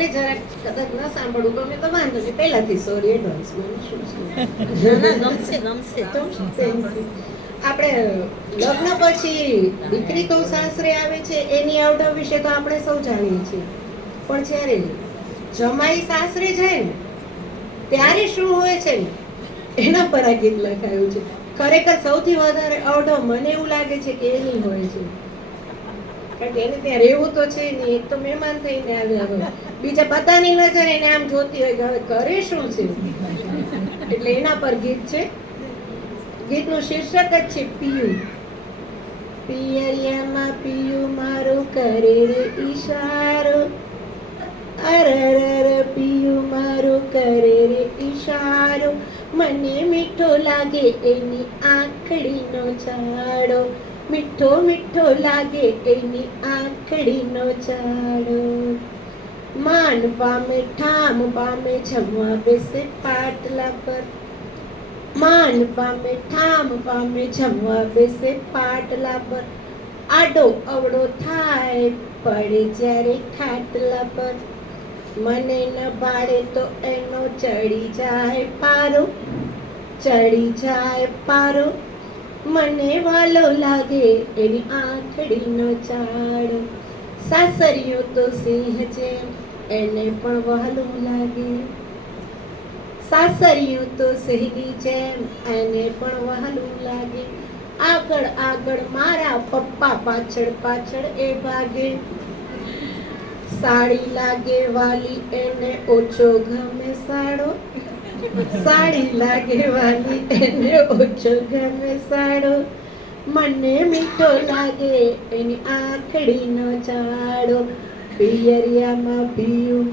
મને જરાક કદાચ ન સાંભળવું ગમે તો વાંધો નહીં, પહેલાથી સોરી એડવાન્સમાં. શું ગમશે આપણે લગ્ન પછી દીકરી તો સાસરે આવે છે એની આવડત વિશે તો આપણે સૌ જાણીએ છીએ, પણ જ્યારે જમાઈ સાસરે જાય ને ત્યારે શું હોય છે ને એના પર આ ગીત લખાયું છે. ખરેખર સૌથી વધારે અવઢવ મને એવું લાગે છે કે એની હોય છે, કારણ કે એને ત્યાં રહેવું તો છે નહીં, એક તો મહેમાન થઈને આવ્યા હોય, બીજા બધાની નજર એને આમ જોતી હોય કે હવે કરે શું છે, એટલે એના પર ગીત છે. ગીતનું શીર્ષક જ છે પિયું. પિયરિયામાં પિયું મારું કરે રે ઈશારો, અરર પિયું મારું કરે રે ઈશારો, મને મીઠો લાગે એની આંખડીનો છાડો, મીઠો મીઠો લાગે એની આંખડીનો છાડો. માન પામે ઠામ પામે જમવા બેસે પાટલા પર, માન પામે ઠામ પામે જમવા બેસે પાટલા પર, આડો અવડો થાય પડે જ્યારે ખાટલા પર, મને ન ભાડે તો એનો ચડી જાય પારો, ચડી જાય પારો, મને વાલો લાગે એની આંખડીનો ચાડો. સાસરિયો તો સિંહ જેમ એને પણ વહાલું લાગે, સાસરિયું તો સિંહની જેમ એને પણ વહાલું લાગે, આગળ આગળ મારા પપ્પા પાછળ પાછળ એ ભાગે, સાડી લાગે વાલી એને ઓછો ગમે સાડો, સાડી લાગે વાલી એને ઓછો ગમે સાડો, મને મીઠો લાગે એની આંખડીનો ચાડો. પિયરિયામાં પિયું